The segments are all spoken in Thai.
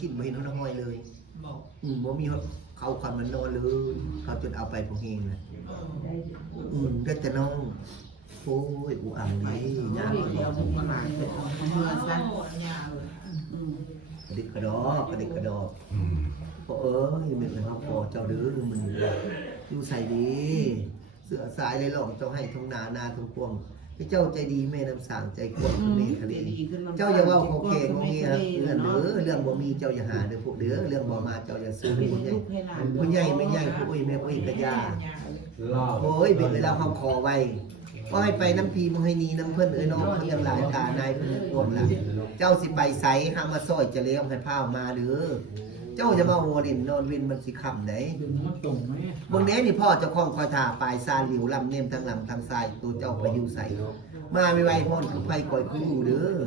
กินไม่เห็นน้อยเลยบ่มีเขาควันมันนอนเลยเขาจนเอาไปพวกเองนะได้แต่น้องโอ้ยอูอ่างนี้ยากเลยกระดิกกระดอกกระดิกกระดอกพอไม่เป็นเขาพอเจ้าดื้อมันอยู่ใส่ดีเสือสายเลยหรอกเจ้าให้ทงนาทงพวงเจ้าใจดีแม่น้ำสางใจกว้างแม่ทะเลเจ้าอย่าว่าโอเคงงเงี้ยเรื่องบ่มีเจ้าอย่าหาเด้อพวกเด้อเรื่องบ่มาเจ้าอย่าซื้อผู้ใหญ่ไม่ใหญ่ผู้อ้ยแม่อ้ยกระยาโอ้ยเวลาเขาคอไว้ก็ให้ไปน้ำพีมึงให้นีน้ำเพื่อนน้องเขายังหลายตานายเพื่อนรวมละเจ้าสิไปใสหามาซอยจะเลี้ยงให้ผ้ามาเด้อเจ้าจะมาโวลินนอนวินมันสิคำไหนบางเนี้ยนี่พ่อเจ้าของคอยถาปลายซาหลิวลำเนียมทางหลังทางซ้ายตัวเจ้าไปอยู่ใส่มาไม่ไหวพ่อนคือไฟก่อยคืออยู่เด้อ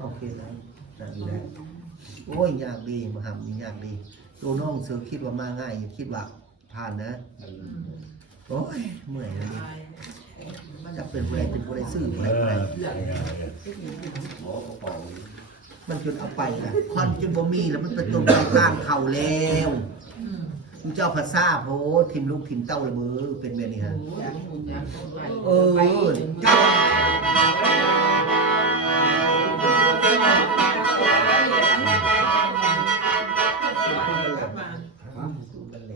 โอเคนะนั่นแหละโอ้ยยากดีมาทำนี่ยากดีตัวน้องเสือคิดว่ามาง่ายอย่าคิดว่าผ่านนะโอ้ยเมื่อยเลยจะเป็นอะไรเป็นอะไรซื่ออะไรมันจนเอาไปนะคอนจนบ่มีแล้วมันเป็นตัวไปข้างเข่าแล้วมึงเจ้าภาษาโพทิมลูกทิมเต้าเลยมือเป็นแบบนี้ฮะเจ้า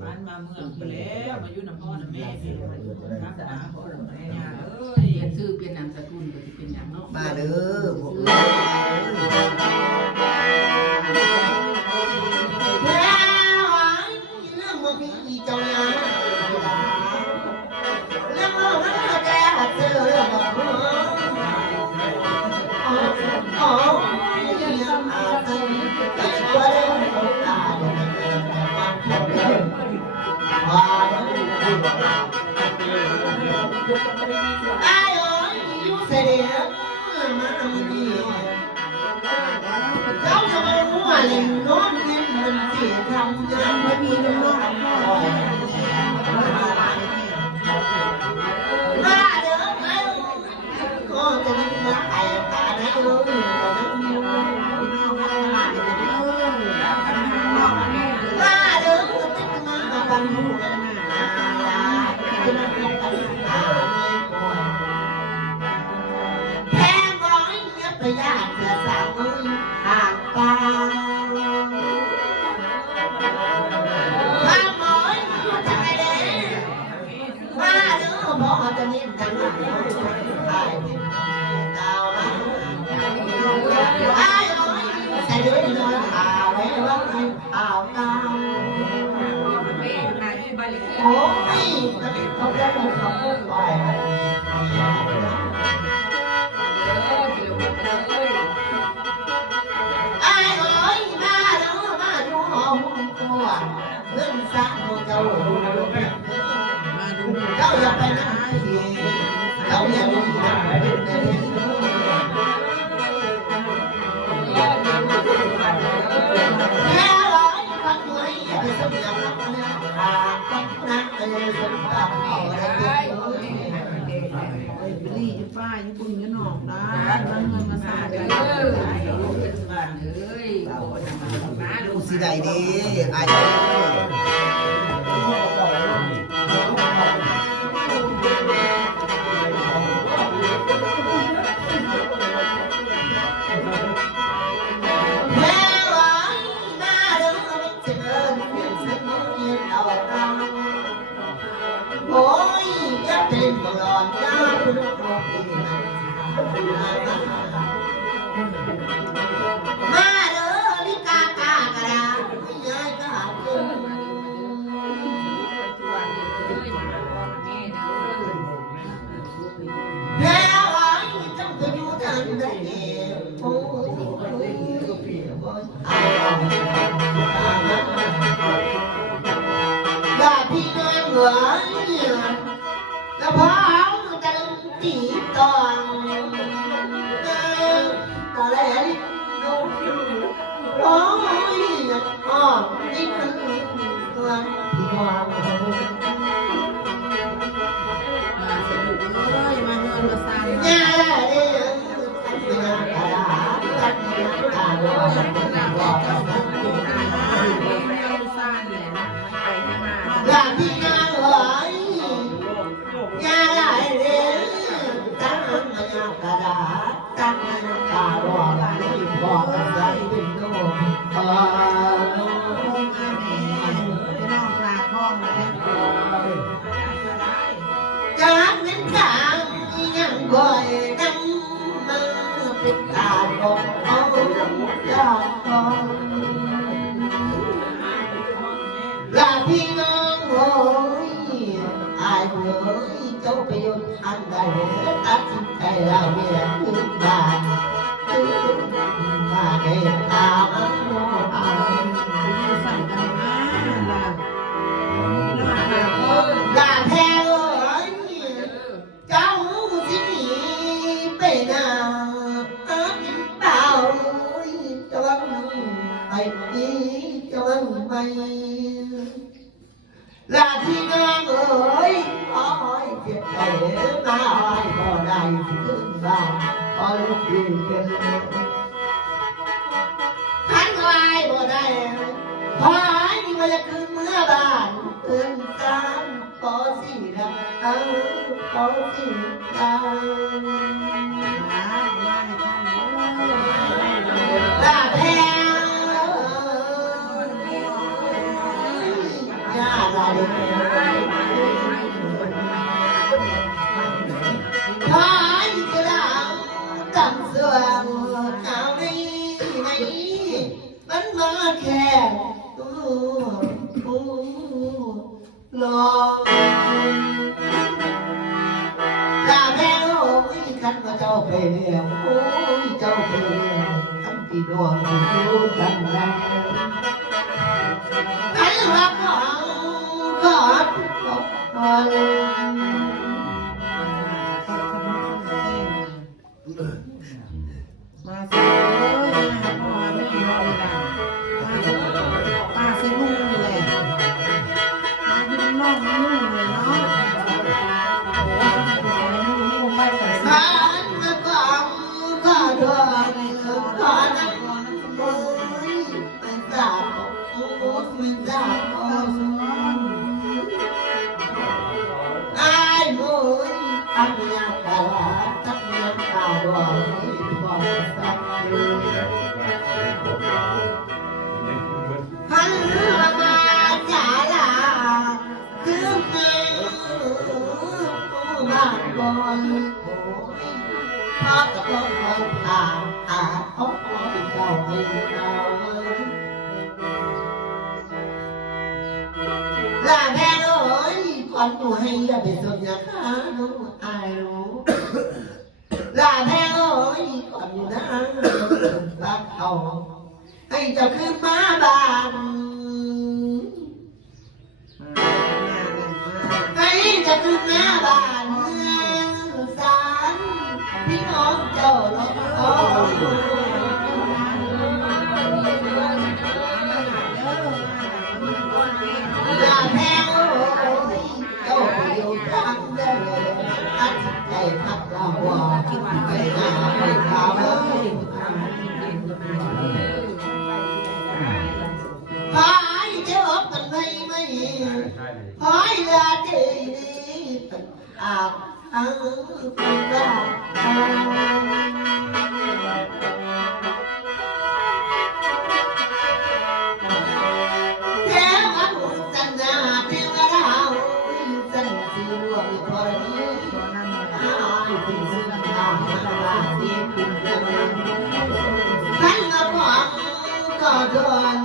บ้านมาเมืองไปแล้วมาอยู่น้ำพ่อน้ำแม่ครับชื่อเป็นนามสกุลเป็นอย่างเนาะมาเด้อพวกเจ้าเนี่ยเรื่องมันก็แก่เจอเรื่องมันอ๋อยังอาจจะแต่ตัวเรื่องตาไอ้ยูเสียมันดีเจ้าจะมารู้อะไรโน้นนี่มันเสียทำยังไม่มีน้องมาเด้อไอ้ก็จะมีมาไอ้ตาได้เลยมาเด้อติดมาบันหูแพงร้อยเงี้ยไปยากเสียสาวห่างตาพอจะมีแต่หน้าไอ้ดาวมาไอ้ใส่ด้วยน้อยข่าวไว้ว่าข่าวดาวโอ้ยเขาจะลงเขาพูดไปไอ้มาแล้วมาดูหอมตัวเรื่องสร้างเจ้าเจ้าอย่าไปนะเจ้าอย่าดูนะแค่ร้อยพันหน่วยไปสมัยนั้นขาดนักเลยสมบัติเอาได้ไปรีดป้ายญี่ปุ่นเงี้ยหนอกได้มาเงินมาสาดกันเลยดูสิใดดีไอ้โอ้ยยักษ์เป็นตลอดยามลูกมาเด้อลิกากากระดาไม่ย้ายก็หาเจอแล้วไอ้จังจะอยู่ทางใดโอ้ยอย่าพี่น้องเหรอแล้วพอเอาจะลงตีตอนตอนแรกดูโอ้ยอ๋อนี่คือตัวที่วางมาสนุกเลยมาเงินมาสร้างเนี่ยเป็นอะไรกัน พี่น้องโอ้ยอายเอ๋ยเจ้าไปยนอันใดตัดสินใจแล้วเมียขึ้นบ้านมาให้ตามอันโมหะ ใส่กันมาล่ะ ลาแท้เอ๋ยเจ้าสิหนีไปนาเปล่าจะวังไอ้นี้จะวังไม่ลาที่นางเอ๋ยอ้อยเจ็บใจมาอ้อยพอได้สิขึ้นบ้านอ้อยลูกยืนกันขันไว้บ่ได้พายนี่มันจะขึ้นเมื่อบ้านตื่นตามปอสีดำปอสีดำลาแท้ย่าลาเด็กพายกระดังตั้งเสื่อมเอาในมันมาแค่ลองลาแท้โอ้ยขันมาเจ้าไปเลี้ยงโอ้ยเจ้าไปเลี้ยงขันปีดวงที่รู้กันแล้วขันรักเขาก็มาสิเอ้ยพ่อไม่ยอมดังมาสิป้าสิลุงนี่แหละมาพี่น้องนุ่งเลยเนาะนุ่งไม่ใส่เสื้อ ขันมาฟังก็ด้วยขอนักโอ้ยเป็นสาวโอ้ยเป็นสาวโอ้ยไอ้โอ้ยอันยังตาตักยังตาดวงบอกสักทีหันมาจ่าลาคือมือบ้านบนโอ้ยพอกับพ่อคอยผ่าเขาคอยเจ้าให้เราลาแม่เอ้ยก่อนหนูให้อย่าไปสนอย่าข้าหนูอายรู้ลาแม่เอ้ยก่อนอยู่นะรักเขาให้เจ้าขึ้นมาบ้านให้เจ้าขึ้นมาบ้านเมืองสารพี่น้องเจ้าเราลาแม่เอ้ยเจ้าไปอยู่ทางเดินตัดใจทักลาว่าไปหาไปหาเอ้ยพายเจ้าเป็นไม่พายลาเจดีเป็นอาบเป็นลาเทวบุตรสัญญาเทวดาวสันติรวมพอดีอายที่สุดทางลาเสียคุณขันมาฟังก็ทน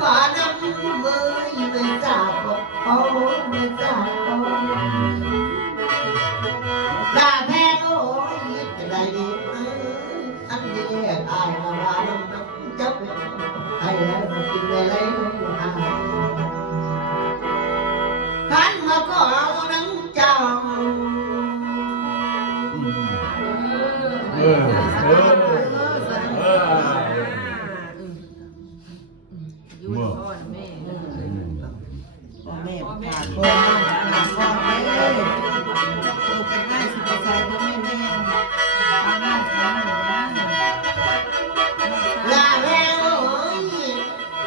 ก่อนน้ำมือไม่ทราบโอ้ไม่ทราบโอ้ลาแพ้โอ้ยจะได้ดีอันนี้อายมาว่าน้ำจับไอ้แล้วกินอะไรขันมาขอน้ำเจ้าอยู่พ่อแม่พ่อแม่ขาดพ่อขาดพ่อไปเลยอยู่กันได้สิบใจพ่อแม่แม่ทำหน้าทำหนูนะ ลาแล้ว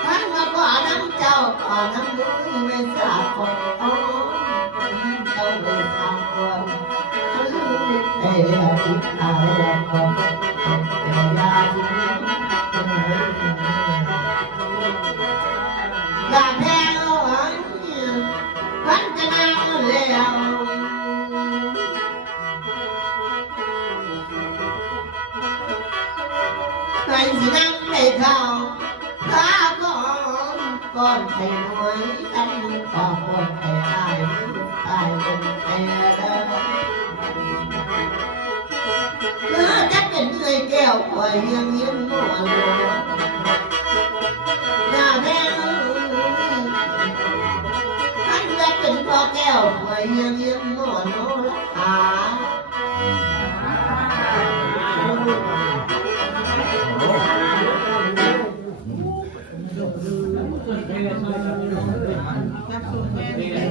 ขันมาขอน้ำเจ้าขอน้ำมือไม่ทราบคนโอ้เจ้าไม่ทราบคนแต่เราคิดอะไรคนแต่ยาดีลาแพ้พันจะนาแล้วใครสินั่งในเท้าพาก่อน ก้อนไข่น้อยตั้งต่อก้อนไข่ตายตายเป็นแพ้จะเป็นเนื่อยแก้วคอยเฮียงเฮียงนอนหน้าแม่อันจะเป็นพ่อแก้วคอยเฮียงเฮียงนอนหา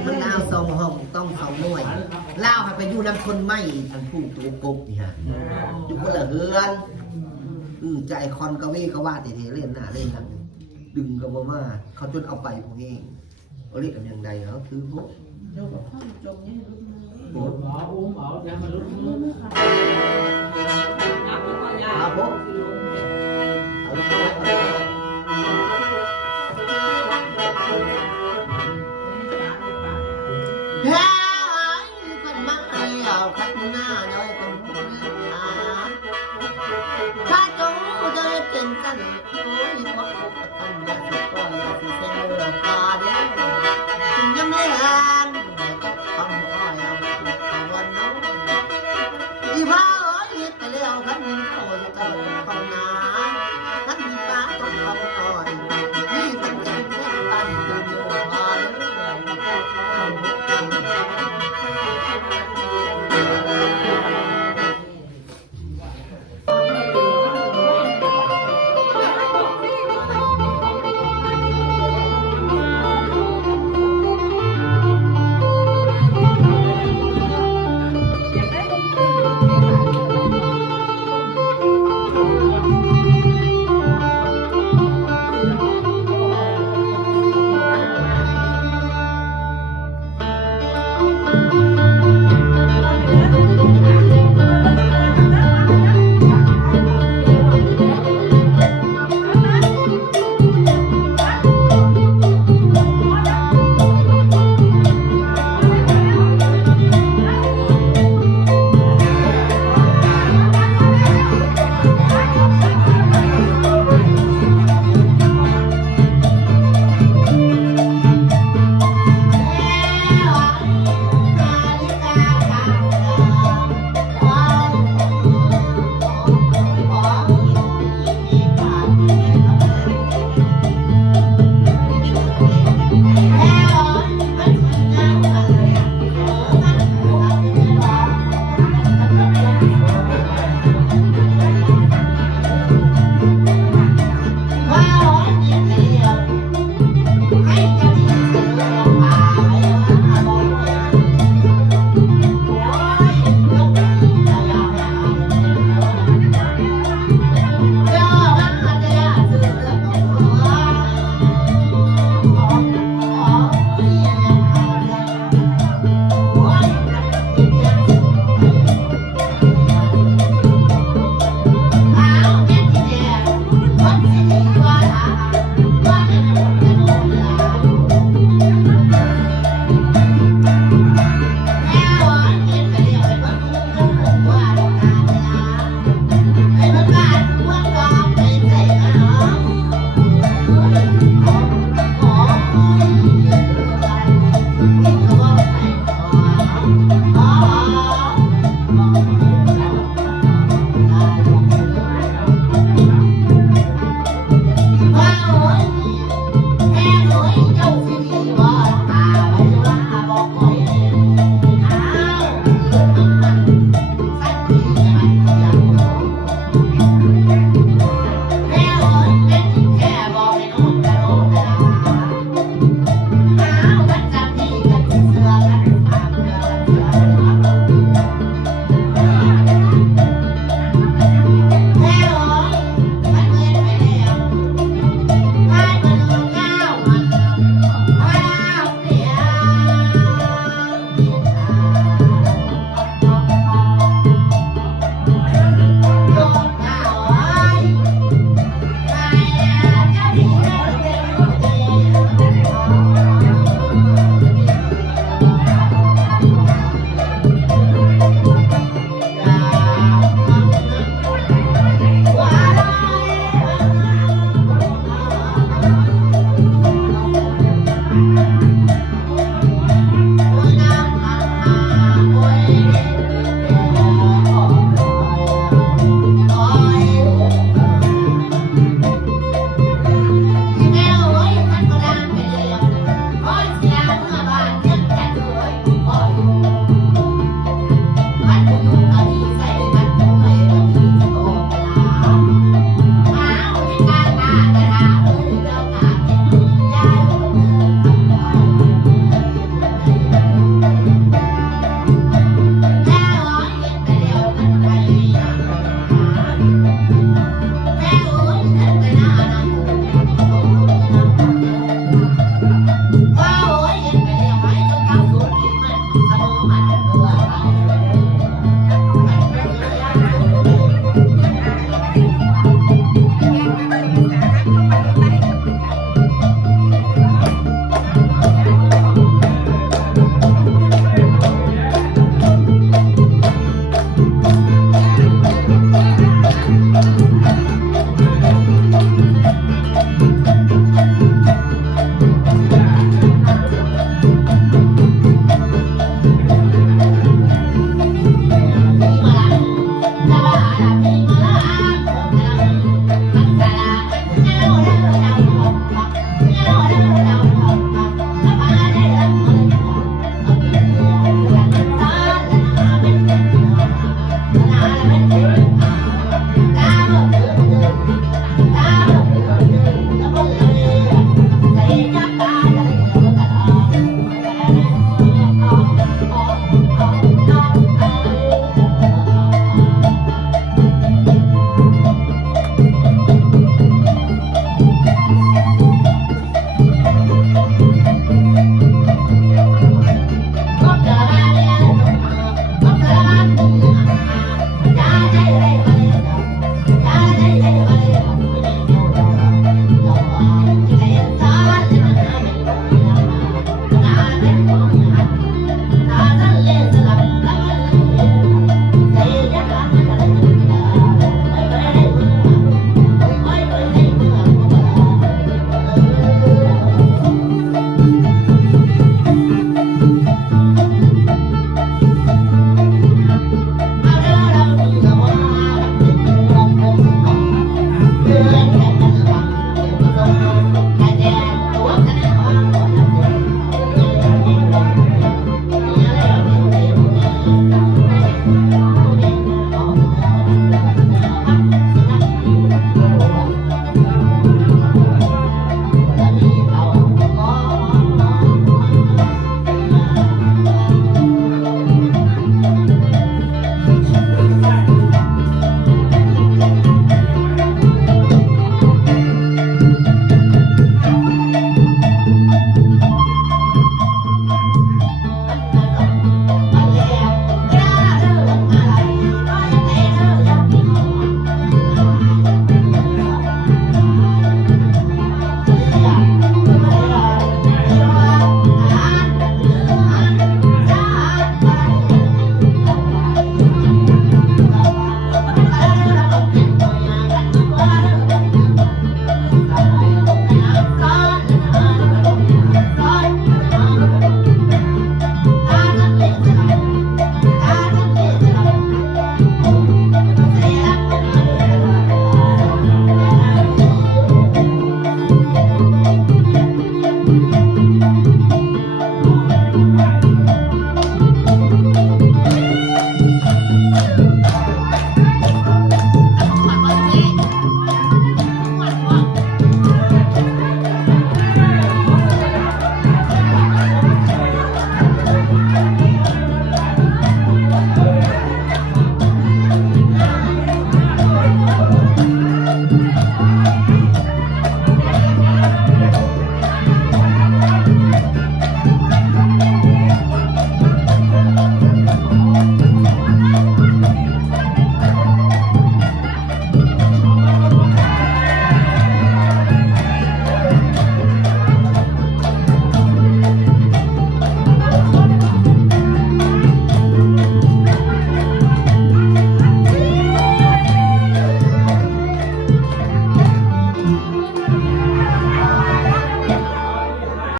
มันลาวสองห้องต้องสองหน่วยลาวให้ไปอยู่น้ำคนไม่อันผู้ตัวกบนี่ฮะอยู่คนละเฮือนใจคอนก็วิ่งก็ว่าเทเล่นหน้าเล่นหลังดึงกันมาเขาจนเอาไปพวกเองเขาเรียกกันอย่างใดเหรอคือพวกโอ้หมออุ้มหมอจะมาลุ้นพวกเอาลูก